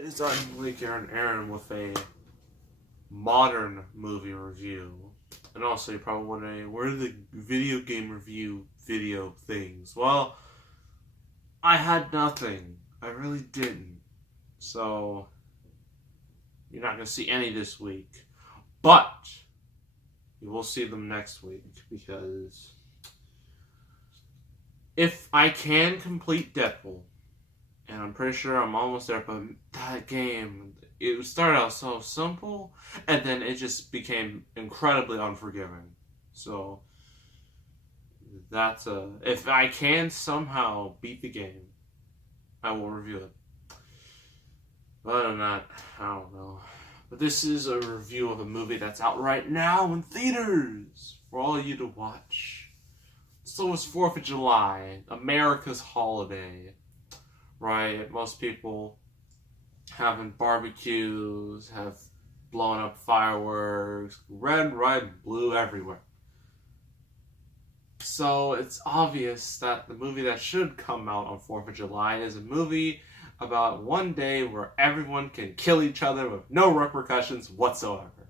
It is I'm Lake Aaron with a modern movie review. And also, you're probably wondering, where are the video game review video things? Well, I had nothing. I really didn't. So, you're not going to see any this week. But, you will see them next week, because if I can complete Deadpool, and I'm pretty sure I'm almost there, but that game, it started out so simple, and then it just became incredibly unforgiving. So, if I can somehow beat the game, I will review it. But other than that, I don't know. But this is a review of a movie that's out right now in theaters for all you to watch. So it's 4th of July, America's holiday. Right, most people having barbecues, have blown up fireworks, red, white, blue everywhere. So it's obvious that the movie that should come out on 4th of July is a movie about one day where everyone can kill each other with no repercussions whatsoever.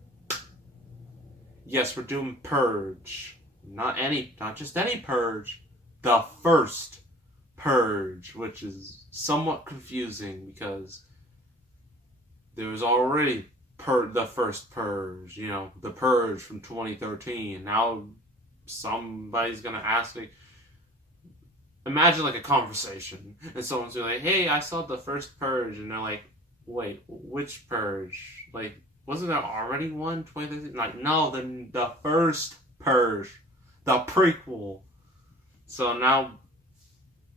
Yes, we're doing Purge. Not just any Purge. The First Purge, which is somewhat confusing because there was already the First Purge, the Purge from 2013. Now somebody's gonna ask me, imagine like a conversation, and someone's like, "Hey, I saw the First Purge," and they're like, "Wait, which Purge? Like, wasn't there already one 2013?" Like, no, the First Purge, the prequel. So now,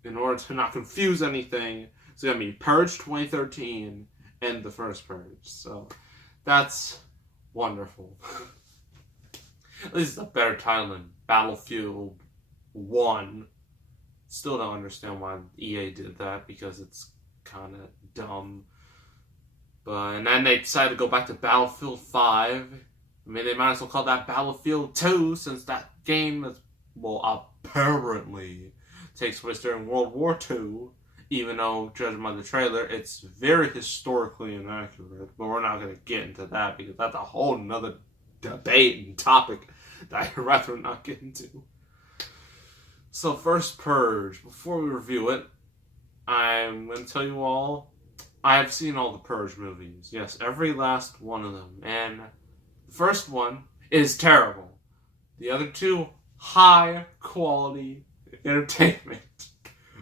in order to not confuse anything, it's going to be Purge 2013 and the First Purge. So that's wonderful. This is a better title than Battlefield 1. Still don't understand why EA did that, because it's kind of dumb. And then they decided to go back to Battlefield 5. I mean, they might as well call that Battlefield 2, since that game is, apparently takes place during World War II, even though, judging by the trailer, it's very historically inaccurate. But we're not going to get into that, because that's a whole nother debate and topic that I'd rather not get into. So, First Purge. Before we review it, I'm going to tell you all, I have seen all the Purge movies. Yes, every last one of them. And the first one is terrible. The other two, high quality entertainment,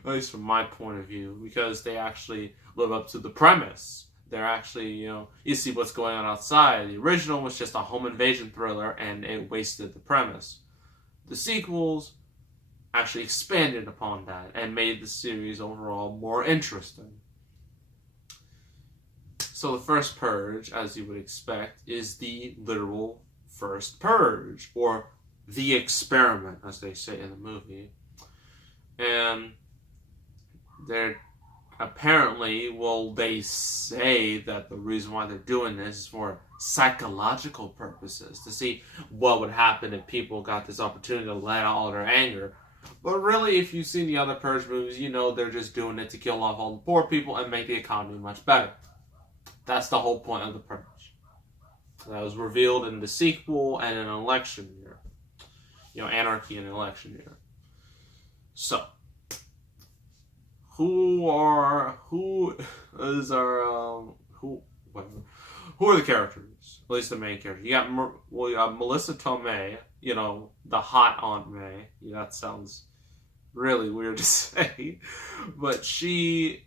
at least from my point of view, because they actually live up to the premise. They're actually, you see what's going on outside. The original was just a home invasion thriller, and it wasted the premise. The sequels actually expanded upon that and made the series overall more interesting. So the First Purge, as you would expect, is the literal First Purge, or the experiment, as they say in the movie. And they're apparently, they say that the reason why they're doing this is for psychological purposes, to see what would happen if people got this opportunity to let out all their anger. But really, if you've seen the other Purge movies, they're just doing it to kill off all the poor people and make the economy much better. That's the whole point of the Purge. That was revealed in the sequel and in an election year. Anarchy in an election year. So, who are the characters? At least the main character. You got Melissa Tomei, the hot Aunt May. That sounds really weird to say, but she's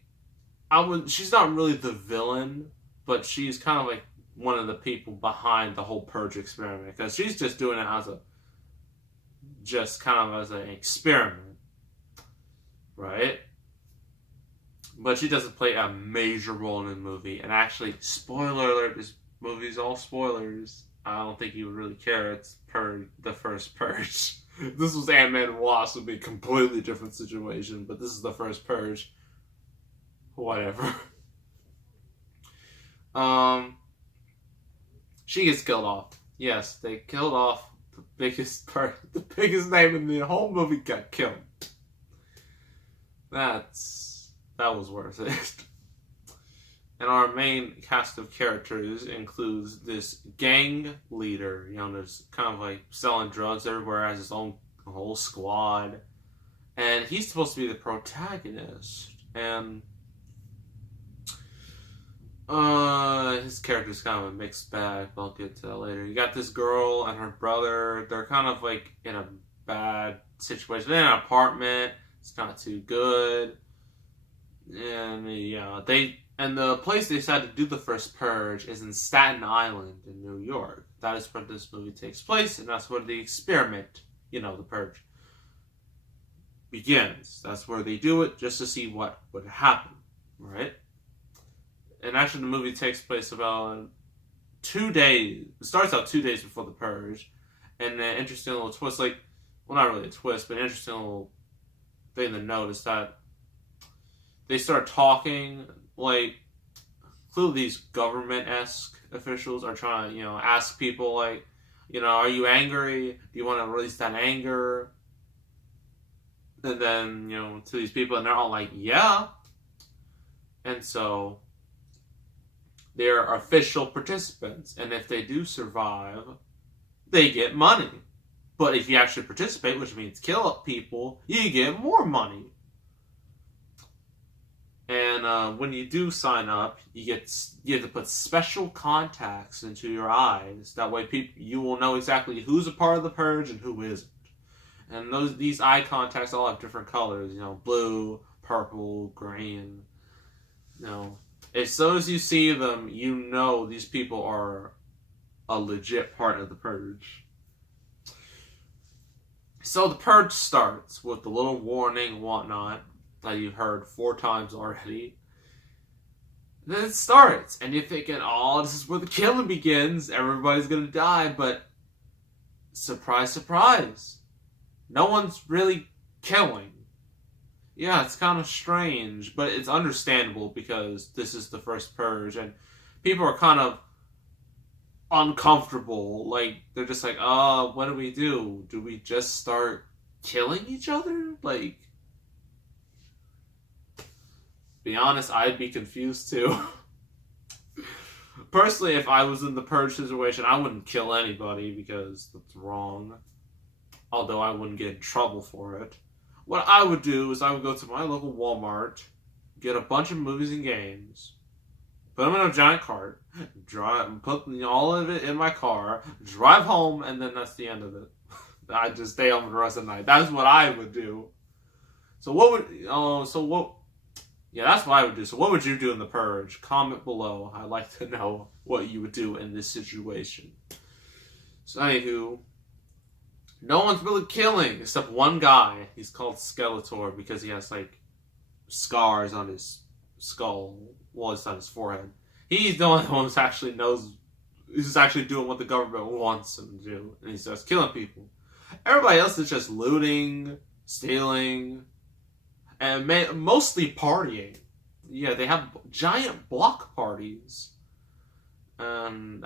not really the villain, but she's kind of like one of the people behind the whole Purge experiment, because she's just doing it as an experiment, right? But she doesn't play a major role in the movie. And actually, spoiler alert, this movie's all spoilers. I don't think you would really care. It's the First Purge. If this was Ant-Man and Wasp, it would be a completely different situation. But this is the First Purge. Whatever. She gets killed off. Yes, they killed off the biggest name in the whole movie got killed. That was worth it. And our main cast of characters includes this gang leader, there's kind of like selling drugs everywhere, has his own whole squad. And he's supposed to be the protagonist. And his character's kind of a mixed bag, but I'll get to that later. You got this girl and her brother, they're kind of like in a bad situation. They're in an apartment, it's not too good. And and the place they decided to do the First Purge is in Staten Island in New York. That is where this movie takes place, and that's where the experiment, the Purge, begins. That's where they do it just to see what would happen, right? And actually the movie takes place about 2 days. It starts out 2 days before the Purge. And an interesting little twist, not really a twist, but an interesting little thing to note is that they start talking, clearly these government-esque officials are trying to, ask people, are you angry? Do you want to release that anger? And then, to these people, and they're all like, yeah. And so they're official participants, and if they do survive, they get money. But if you actually participate, which means kill up people, you get more money. And when you do sign up, you have to put special contacts into your eyes. That way, you will know exactly who's a part of the Purge and who isn't. And these eye contacts all have different colors. Blue, purple, green. As soon as you see them, these people are a legit part of the Purge. So the Purge starts with the little warning and whatnot that you've heard 4 times already. Then it starts, and you're thinking, this is where the killing begins. Everybody's gonna die, but surprise, surprise. No one's really killing. Yeah, it's kind of strange, but it's understandable because this is the First Purge, and people are kind of uncomfortable. They're just like, what do we do? Do we just start killing each other? Be honest, I'd be confused too. Personally, if I was in the Purge situation, I wouldn't kill anybody because that's wrong. Although I wouldn't get in trouble for it. What I would do is I would go to my local Walmart, get a bunch of movies and games, put them in a giant cart, put all of it in my car, drive home, and then that's the end of it. I'd just stay home for the rest of the night. That's what I would do. Yeah, that's what I would do. So what would you do in the Purge? Comment below. I'd like to know what you would do in this situation. So anywho, no one's really killing except one guy. He's called Skeletor because he has scars on his skull. Well, it's on his forehead. He's the only one who actually knows. He's actually doing what the government wants him to do, and he starts killing people. Everybody else is just looting, stealing, and mostly partying. Yeah, they have giant block parties. And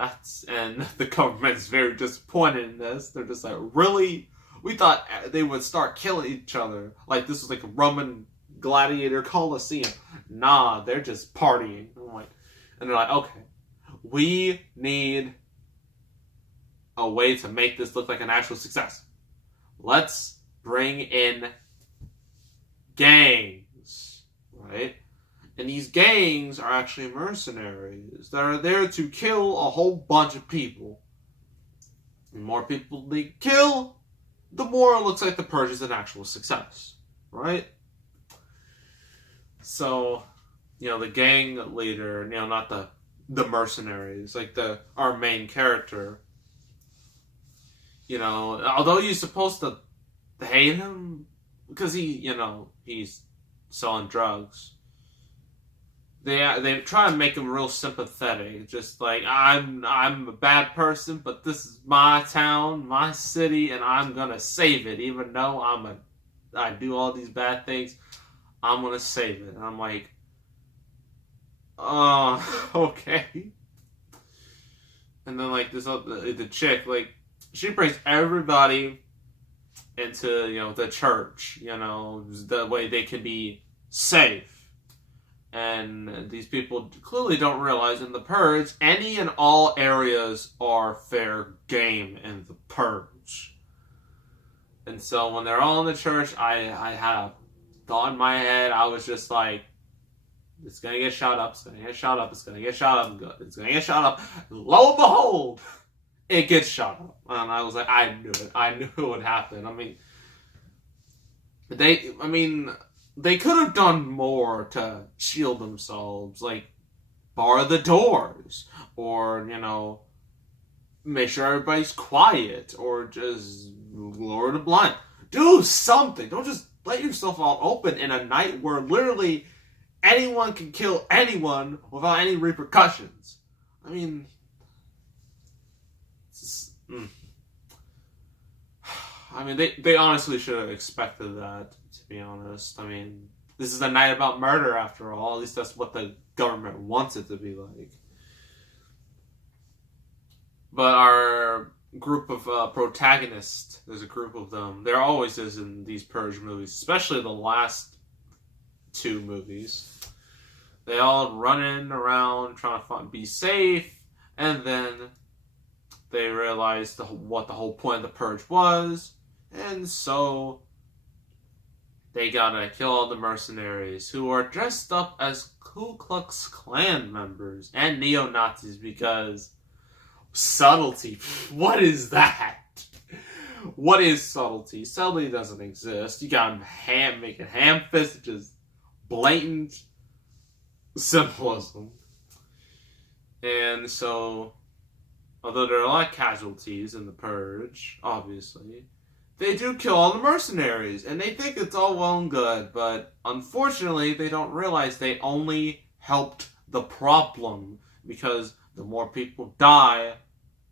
the government's very disappointed in this. They're just like, really? We thought they would start killing each other. This was a Roman gladiator coliseum. Nah, they're just partying. And they're like, okay, we need a way to make this look like an actual success. Let's bring in gangs, right? And these gangs are actually mercenaries that are there to kill a whole bunch of people. The more people they kill, the more it looks like the Purge is an actual success, right? So, the gang leader, not the mercenaries, our main character, although you're supposed to hate him because he's selling drugs. They try to make him real sympathetic, just I'm a bad person, but this is my town, my city, and I'm gonna save it. Even though I do all these bad things, I'm gonna save it. And I'm like, okay. And then the chick, she brings everybody into the church, the way they can be safe. And these people clearly don't realize in the Purge, any and all areas are fair game in the Purge. And so when they're all in the church, I had a thought in my head. I was just like, it's going to get shot up, it's going to get shot up, it's going to get shot up, it's going to get shot up. Lo and behold, it gets shot up. And I was like, I knew it. I knew it would happen. They could have done more to shield themselves, like bar the doors, or, make sure everybody's quiet, or just lower the blind. Do something. Don't just let yourself out open in a night where literally anyone can kill anyone without any repercussions. They honestly should have expected that, to be honest. This is a night about murder, after all. At least that's what the government wants it to be like. But our group of protagonists, there's a group of them. There always is in these Purge movies, especially the last two movies. They all running around trying to be safe, and then they realize what the whole point of the Purge was, and so they gotta kill all the mercenaries who are dressed up as Ku Klux Klan members and neo-Nazis, because subtlety. What is that? What is subtlety? Subtlety doesn't exist. You got making ham-fisted, just blatant symbolism. And so, although there are a lot of casualties in the Purge, obviously, they do kill all the mercenaries, and they think it's all well and good, but unfortunately, they don't realize they only helped the problem, because the more people die,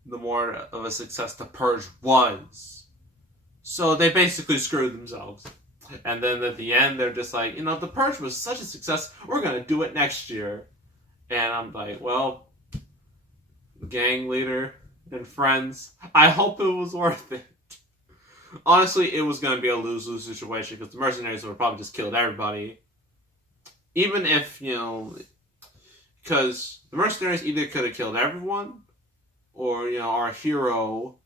the more of a success the Purge was. So they basically screwed themselves. And then at the end, they're just like, the Purge was such a success, we're going to do it next year. And I'm like, well, gang leader and friends, I hope it was worth it. Honestly, it was going to be a lose-lose situation, because the mercenaries would have probably just killed everybody. Even if, because the mercenaries either could have killed everyone, or, our hero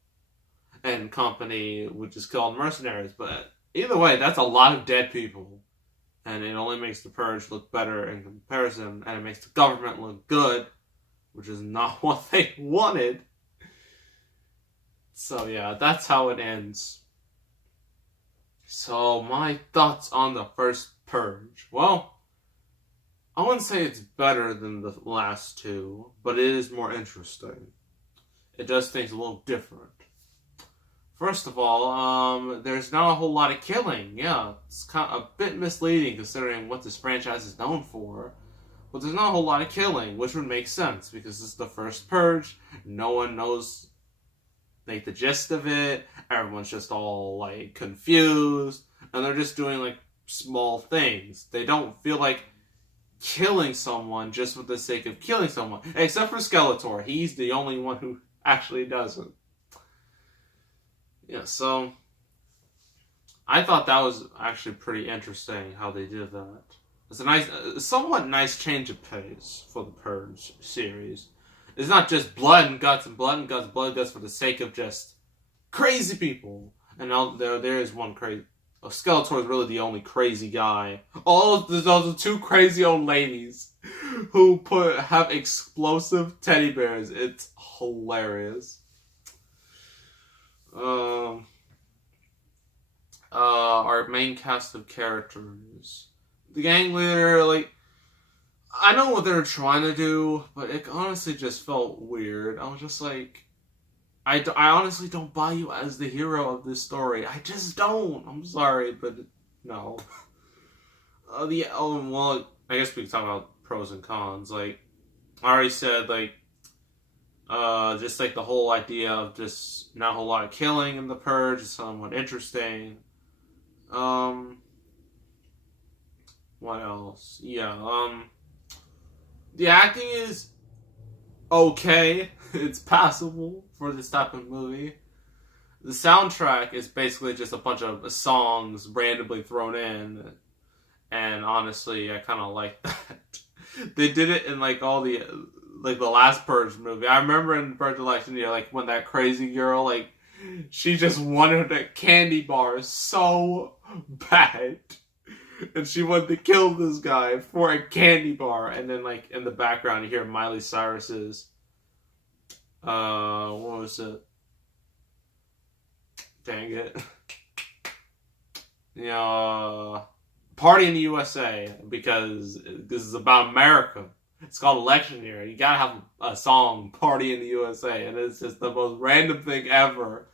and company would just kill all the mercenaries. But either way, that's a lot of dead people. And it only makes the Purge look better in comparison, and it makes the government look good, which is not what they wanted. So yeah, that's how it ends. So my thoughts on the First Purge. Well, I wouldn't say it's better than the last two, but it is more interesting. It does things a little different. First of all, there's not a whole lot of killing. Yeah, it's kind of a bit misleading considering what this franchise is known for. But there's not a whole lot of killing, which would make sense, because this is the First Purge. No one knows, the gist of it. Everyone's just all, confused. And they're just doing, small things. They don't feel like killing someone just for the sake of killing someone. Except for Skeletor. He's the only one who actually does it. Yeah, so I thought that was actually pretty interesting how they did that. It's a somewhat nice change of pace for the Purge series. It's not just blood and guts and blood and guts and blood and guts for the sake of just crazy people. And there is one crazy. Skeletor is really the only crazy guy. There's also two crazy old ladies who have explosive teddy bears. It's hilarious. Our main cast of characters. The gang leader, I know what they're trying to do, but it honestly just felt weird. I was just like, I honestly don't buy you as the hero of this story. I just don't. I'm sorry, but no. I guess we can talk about pros and cons. I already said, just the whole idea of just not a whole lot of killing in the Purge is somewhat interesting. What else? Yeah, the acting is okay. It's passable for this type of movie. The soundtrack is basically just a bunch of songs randomly thrown in. and honestly, I kind of like that. They did it in like all the like the last Purge movie. I remember in Purge Election Year, like when that crazy girl, like she just wanted a candy bar so bad, and she wanted to kill this guy for a candy bar. And then like in the background, you hear Miley Cyrus's what was it? Dang it. You know, Party in the USA, because this is about America. It's called Election Year. You gotta have a song, Party in the USA, and it's just the most random thing ever.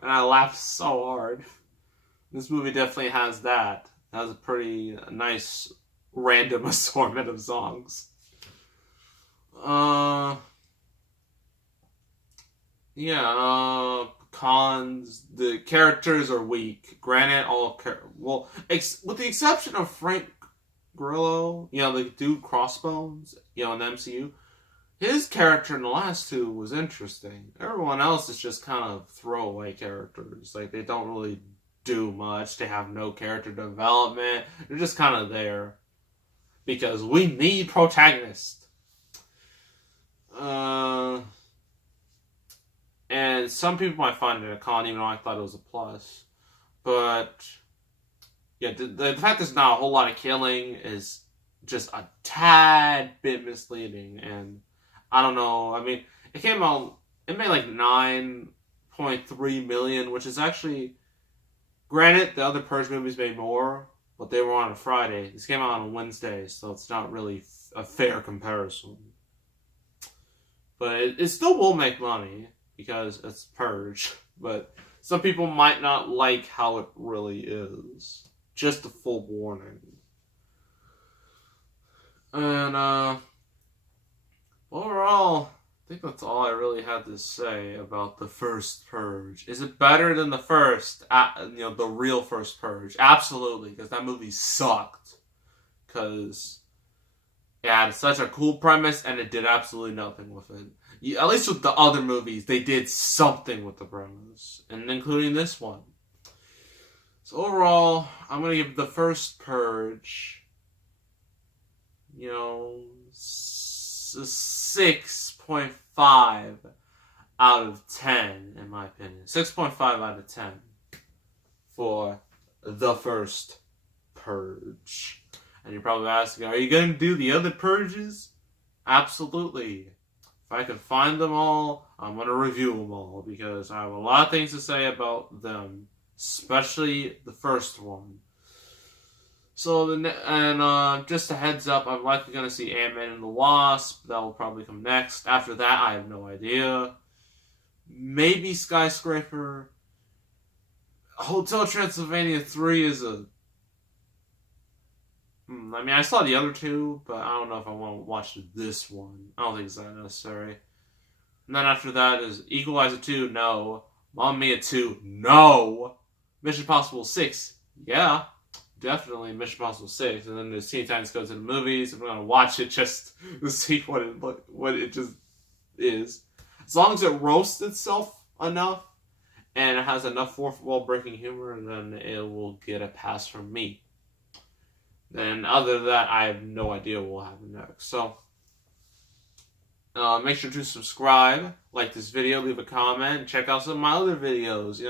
And I laughed so hard. This movie definitely has that. It has a pretty nice random assortment of songs. Cons. The characters are weak. Granted, with the exception of Frank Grillo, the dude Crossbones, in the MCU, his character in the last two was interesting. Everyone else is just kind of throwaway characters. Like, they don't really do much. They have no character development. They're just kind of there because we need protagonists. And some people might find it a con, even though I thought it was a plus. But yeah, the fact there's not a whole lot of killing is just a tad bit misleading. And I don't know. I mean, it made like 9.3 million, which is actually, granted, the other Purge movies made more, but they were on a Friday. This came out on a Wednesday, so it's not really a fair comparison. But it still will make money because it's Purge. But some people might not like how it really is. Just a full warning. And overall, I think that's all I really had to say about the first Purge. Is it better than the first? The real First Purge? Absolutely, because that movie sucked. Because it had such a cool premise, and it did absolutely nothing with it. At least with the other movies, they did something with the premise, and including this one. So overall, I'm going to give the first Purge, 6.5 out of 10, in my opinion. 6.5 out of 10 for the first Purge. And you're probably asking, are you going to do the other Purges? Absolutely. If I can find them all, I'm going to review them all, because I have a lot of things to say about them, especially the first one. So, just a heads up, I'm likely going to see Ant-Man and the Wasp. That will probably come next. After that, I have no idea. Maybe Skyscraper. Hotel Transylvania 3 is a... I saw the other two, but I don't know if I want to watch this one. I don't think it's that necessary. And then after that is Equalizer 2, no. Mamma Mia 2, no. Mission Impossible 6, yeah. Definitely Mission Impossible 6. And then there's Teen Titans Go to the Movies. I'm going to watch it just to see what it just is. As long as it roasts itself enough, and it has enough fourth wall breaking humor, then it will get a pass from me. Then other than that, I have no idea what will happen next. So, make sure to subscribe, like this video, leave a comment, and check out some of my other videos.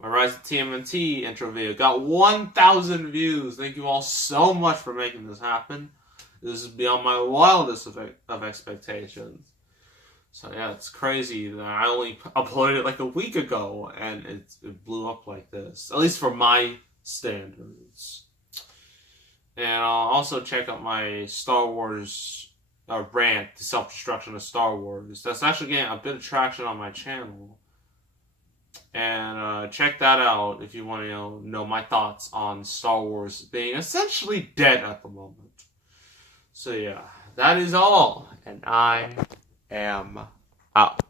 My Rise of TMNT intro video got 1,000 views. Thank you all so much for making this happen. This is beyond my wildest of expectations. So yeah, it's crazy that I only uploaded it like a week ago, and it blew up like this. At least for my standards. And I'll also check out my Star Wars rant, The Self-Destruction of Star Wars. That's actually getting a bit of traction on my channel. And check that out if you want to know my thoughts on Star Wars being essentially dead at the moment. So yeah, that is all. And I am out.